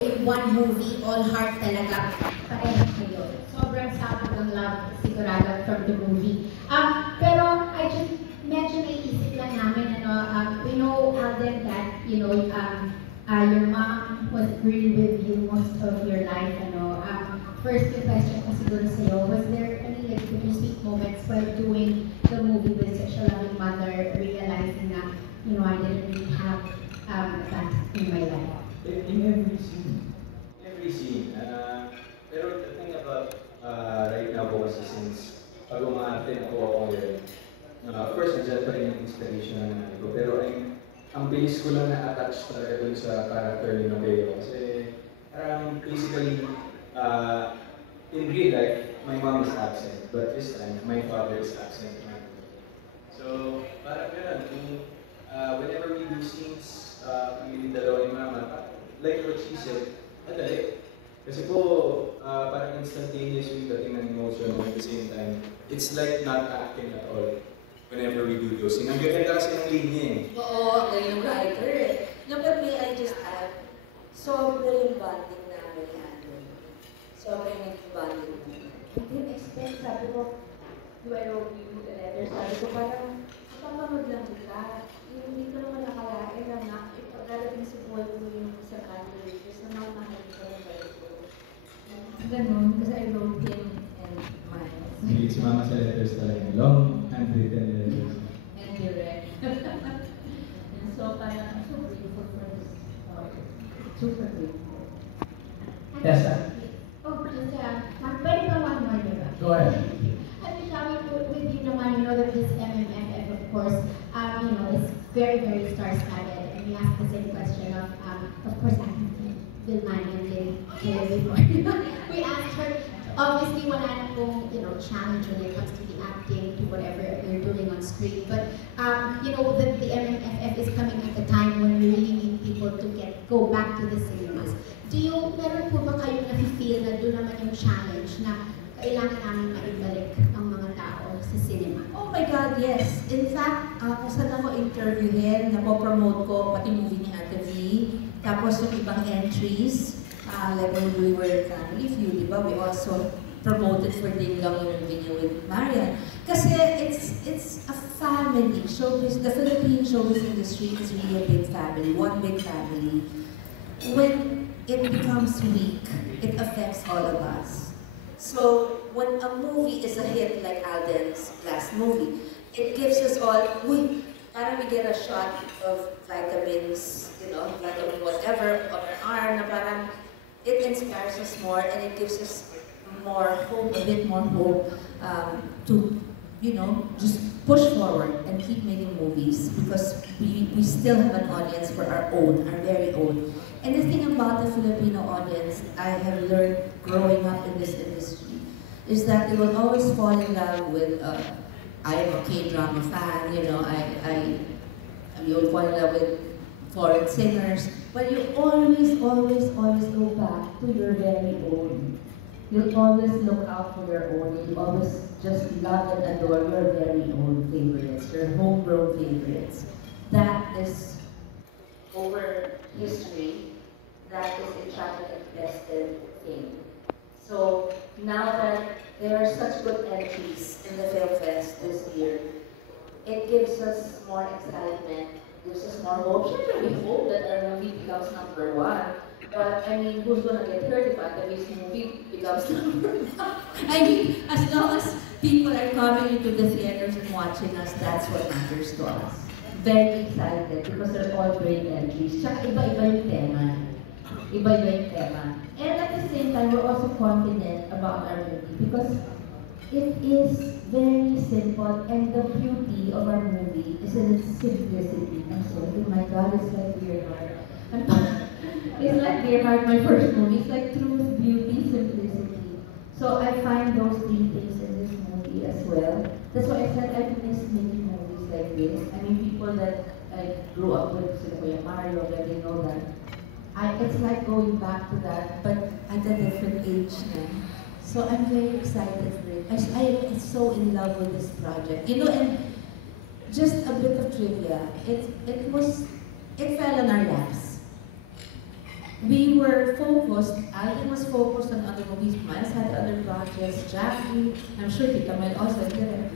in one movie, all heart talaga, parehas kayo. Sobrang sabog ng love, sigurado, from the movie. Pero I just medyo naiisip lang namin, we know, Alden, that, your mom was really with you most of your life, first yung question ko siguro sa'yo, was there any like bittersweet moments while doing the movie with such a loving mother, realizing that, I didn't really have that in my life? In every scene. Pero the thing about right now po kasi since pag umaarte na po ako ngayon, of course, nandiyan pa rin yung inspiration ng nanay ko, pero ang bilis ko lang na-attach talaga dun sa character ni Miguel. Kasi basically, in real life, my mom is absent, but this time, my father is absent. So, parang gano'n, whenever we do scenes, yung dalawa ni mama, like what she said, madali. Kasi po, parang instantaneous yung dating ng emotion at the same time. It's like not acting at all whenever we do those scenes. Ang gaganda kasi ng linya eh. Oo, ngayon yung writer eh. No, but may I just add, sobra yung bonding namin ni Alden. Sobra yung bonding namin. I didn't expect, sabi ko, do I wrote you the letter? Sabi ko, parang, kapamamod lang kita. Hindi ko naman nakalain na pagdadating sa buhay ko yung sa country, kasi naman mahal ko yung balik ko. Ganun, kasi I wrote him and mine. Hindi si mama sa letters talaga. Long handwritten letters. And direct. And so, parang, I'm so grateful for this project. Super grateful. Tessa. Oh, just, pwede pa one more, diba? Go ahead. With you naman, that this MMFF, of course, is very, very star-studded. And we asked the same question of course, Bill Manning and before. We asked her, obviously, wala na pong, challenge when it comes to the acting, to whatever you're doing on screen. But, the MMFF is coming at a time when we really need people to go back to the cinemas. Meron po ba kayo na-feel na doon naman yung challenge na kailangan namin maibalik ang mga tao sa cinema? Oh my God, yes. In fact, kung saan ako interviewin, napopromote ko pati movie ni Ate V, tapos yung ibang entries, like when we were Family Feud, diba? We also promoted for Ding Long yung movie with Marian. Kasi it's a family. Showbiz, the Philippine showbiz industry is really a big family, one big family. When it becomes weak, it affects all of us. So, when a movie is a hit like Alden's last movie, it gives us all, parang we get a shot of vitamins, vitamin whatever on our arm, na parang it inspires us more and it gives us more hope, a bit more hope to, just push forward and keep making movies because we still have an audience for our very own. And the thing about the Filipino audience, I have learned growing up in this industry, is that they will always fall in love with, I am a K-drama fan, you will fall in love with foreign singers, but you always go back to your very own. You'll always look out for your own. You always just love and adore your very own favorites, your homegrown favorites. That is over history, that is a tragic and tested thing. So now that there are such good entries in the Film Fest this year, it gives us more excitement, gives us more hope. Sure, we hope that our movie becomes #1. But I mean, who's gonna get hurt if Atavi's movie becomes #1? I mean, as long as people are coming into the theaters and watching us, that's what matters to us. Very excited because they're all great entries. Tsaka iba-iba yung tema. Iba-iba yung tema. And at the same time, we're also confident about our movie because it is very simple and the beauty of our movie is in its simplicity. I'm sorry, oh my God, it's like Dearheart. It's like Dearheart, my first movie. It's like truth, beauty, simplicity. So I find those three things in this movie as well. That's why I said I've missed making movies like this. I mean, people that I grew up with, Kuya Mario, that they know that. It's like going back to that, but at a different age now. So I'm very excited for it. I am so in love with this project. And just a bit of trivia. It fell on our laps. We we were focused, Alden was focused on other movies, Miles had other projects, Jackie, I'm sure Tita Mel also did.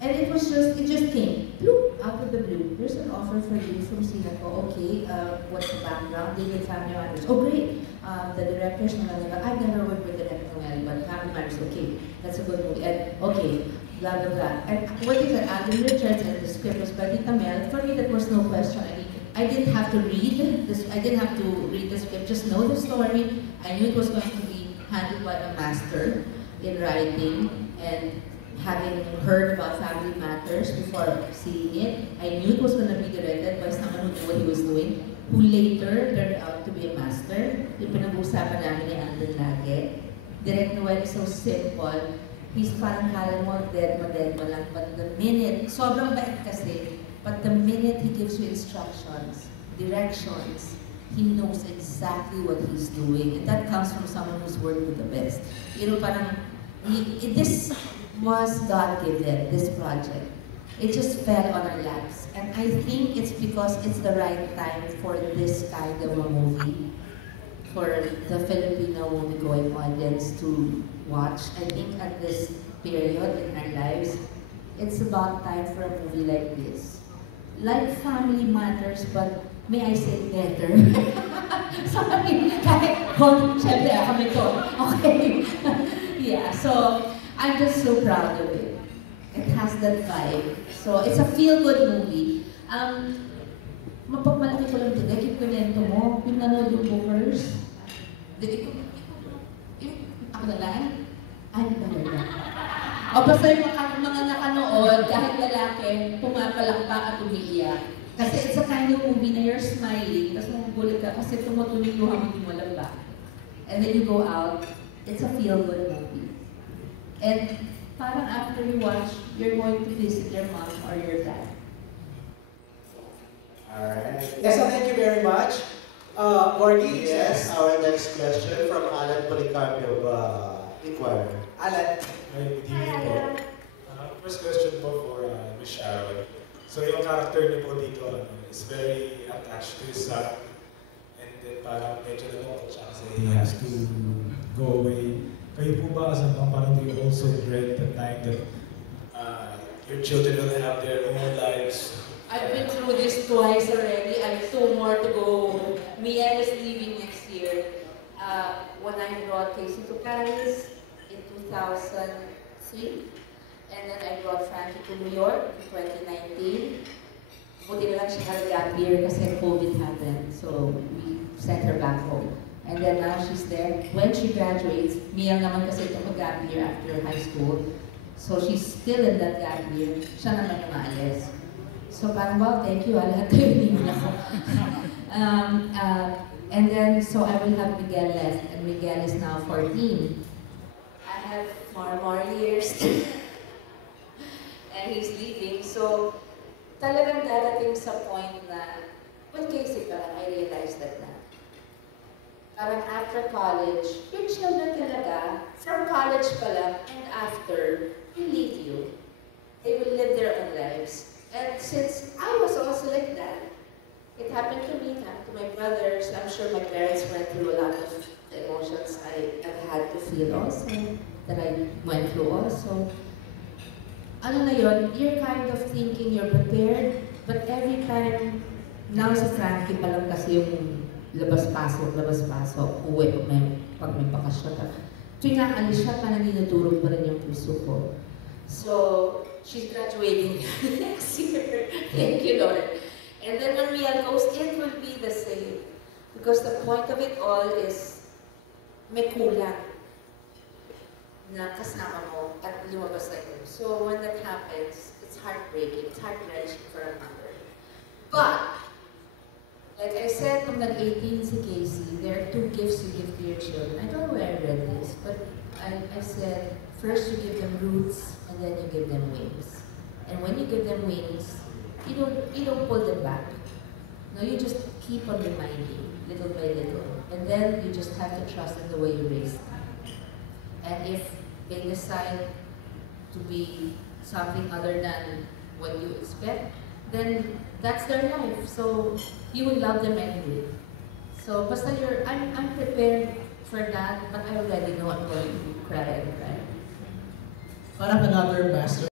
And it just came, bloop, out of the blue. There's an offer for you from Sina ko. Okay, what's the background? They did Family Matters. Oh, great. The director's Niyang. I've never worked with the director, but Family Matters, okay. That's a good movie. And okay, blah, blah, blah. And what is that? Alden Richards and the script was by Tita Mel. For me, that was no question. I didn't have to read this. I didn't have to read the script. Just know the story. I knew it was going to be handled by a master in writing, and having heard about Family Matters before seeing it, I knew it was going to be directed by someone who knew what he was doing, who later turned out to be a master. Yung pinag-uusapan namin ni Alden lagi. Direct Noel is so simple. He's parang kala mo, dead mo lang. But the minute, sobrang bait kasi, but the minute he gives you instructions, directions, he knows exactly what he's doing. And that comes from someone who's worked with the best. You know, parang, this was God-given, this project. It just fell on our laps. And I think it's because it's the right time for this kind of a movie, for the Filipino movie-going audience to watch. I think at this period in our lives, it's about time for a movie like this. Like Family Matters, but may I say better? Sorry, kahit syempre kami to. Okay. Yeah, so I'm just so proud of it. It has that vibe. So it's a feel-good movie. Mapagmalaki ko lang din, yung kunento mo, yung nanood yung bookers. Ako na lang? Ay, ba na? O basta yung mga nakanood, kahit lalaki, pumapalakpak at umiiyak. Kasi it's a kind of movie na you're smiling, tapos magugulat ka kasi tumutuloy yung hindi mo alam ba. And then you go out, it's a feel-good movie. And parang after you watch, you're going to visit your mom or your dad. Alright. Yes, so thank you very much. Corgi, yes, our next question from Alan Policarpio of Inquirer. Alan. Hi, good evening po. First question po for Miss Sharon. So yung character niyo po dito is very attached to his son. And then parang medyo nalungkot siya kasi he has to go away. Kayo po ba as a mom, parang do you also dread the time that your children will have their own lives? I've been through this twice already. I have 2 more to go. Miel is leaving next year. When I brought Casey to Paris in 2003. And then I brought Frankie to New York in 2019. Buti na lang siya had a gap year kasi COVID happened. So we sent her back home. And then now she's there. When she graduates, Miel naman kasi ito gap year after high school. So she's still in that gap year. Siya naman yung maalis. So parang, wow, thank you. Lahat kayo hindi ako. And then, so I will have Miguel left. And Miguel is now 14. I have more years. And he's leaving. So talagang darating sa point na, when Casey parang I realized that na. Parang after college, your children talaga, from college pa lang, and after, will leave you. They will live their own lives. And since I was also like that, it happened to me, it happened to my brothers. I'm sure my parents went through a lot of emotions I have had to feel also, that I went through also. Ano na yun, you're kind of thinking you're prepared, but every time, now sa Frankie pa lang kasi yung labas-pasok, uwi pag may bakasyon ka. Tuwing naalis siya, parang dinudurog pa rin yung puso ko. So, she's graduating next year. Thank you, Lord. And then when Miel goes, it will be the same. Because the point of it all is, may kulang na kasama mo at lumabas na yun. So when that happens, it's heartbreaking. It's heart-wrenching for a mother. But, like I said, nung nag-18 si Casey, there are 2 gifts you give to your children. I don't know where I read this, but I said, first you give them roots, and then you give them wings. And when you give them wings, you don't pull them back. No, you just keep on reminding, little by little. And then you just have to trust in the way you raise them. And if they decide to be something other than what you expect, then that's their life. So you will love them anyway. So, basta I'm prepared for that, but I already know I'm going to cry and cry. Parang another master